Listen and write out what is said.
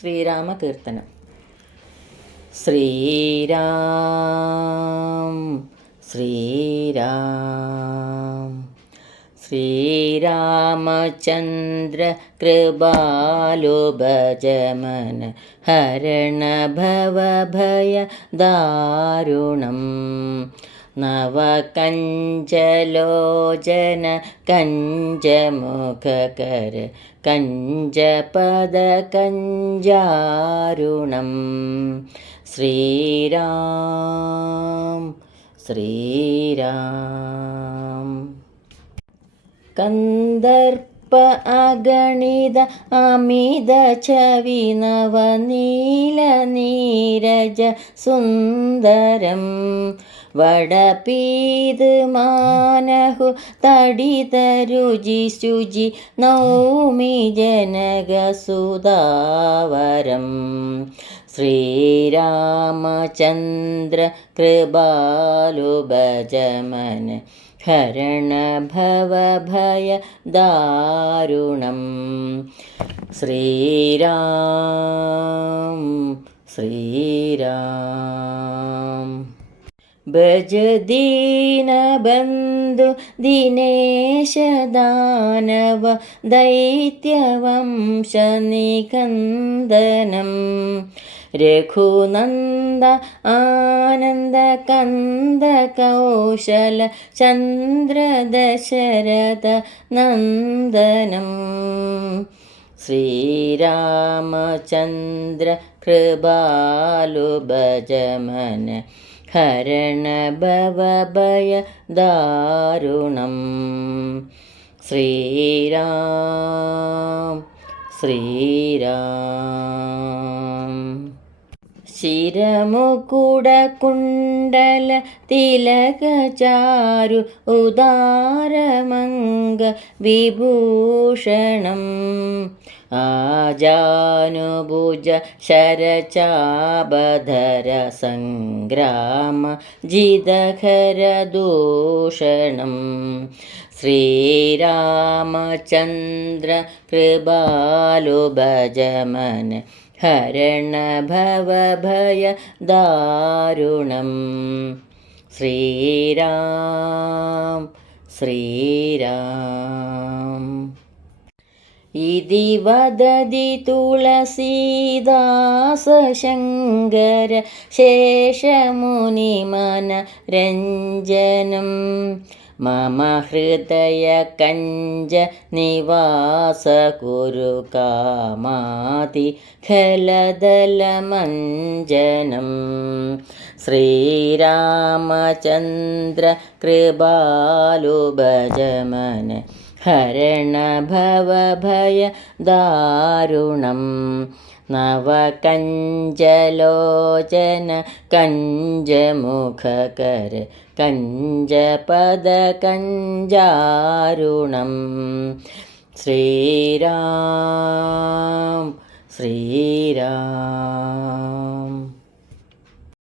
ശ്രീരാമകീർത്തനം. ശ്രീരാം ശ്രീരാം ശ്രീരാമചന്ദ്ര കൃപാലുഭജമന ഹരണഭവഭയ ദാരുണം നവകഞ്ചലോചന കഞ്ചമുഖകര കഞ്ചപദ കഞ്ചാരുണം ശ്രീരാം ശ്രീരാം. കന്ദർപ്പ അഗണിത അമിത ചവി നവനീല നീരജ സുന്ദരം. വടപീത് മാനഹു തടിത രുചി ശുചി നൗമി ജനകസുതാവരം ശ്രീരാമചന്ദ്ര കൃപാലുഭജമന ഹരണ ഭവഭയ ദാരുണം ശ്രീരാം ശ്രീരാം. भज दीनबन्धुदिनेश दानव दैत्यवंशनिकन्दनम्। रघुनन्द आनन्दकन्दकौशल चन्द्रदशरथ नन्दनम्। श्रीरामचन्द्र ചന്ദ്രദശരഥ നന്ദനം ശ്രീരാമചന്ദ്ര ശ്രീരാം ഹരണ शिरमुकुडकुण्डलतिलकचारु उदारमङ्ग विभूषणम् आजानुभुज शरचाबधर सङ्ग्राम जिदखरदूषणम् ശ്രീരാമചന്ദ്ര കൃപാലുഭജമന ഹരണ ഹരണഭവഭയ ദാരുണം. ശ്രീരാം ശ്രീരാം. ഇതി വദതി തുളസീദാസശങ്കര ശേഷമുനിമന രഞ്ജനം. മമ ഹൃദയ കഞ്ച നിവാസ കുരു കാമാതി ഖലദലമഞ്ജനം. ശ്രീരാമചന്ദ്ര കൃപാലുഭജമന. ഹരണ ഭവഭയ ദാരുണം. നവകഞ്ചലോചന കഞ്ചമുഖകര കഞ്ചപദ കഞ്ചാരുണം. ശ്രീരാം ശ്രീരാം.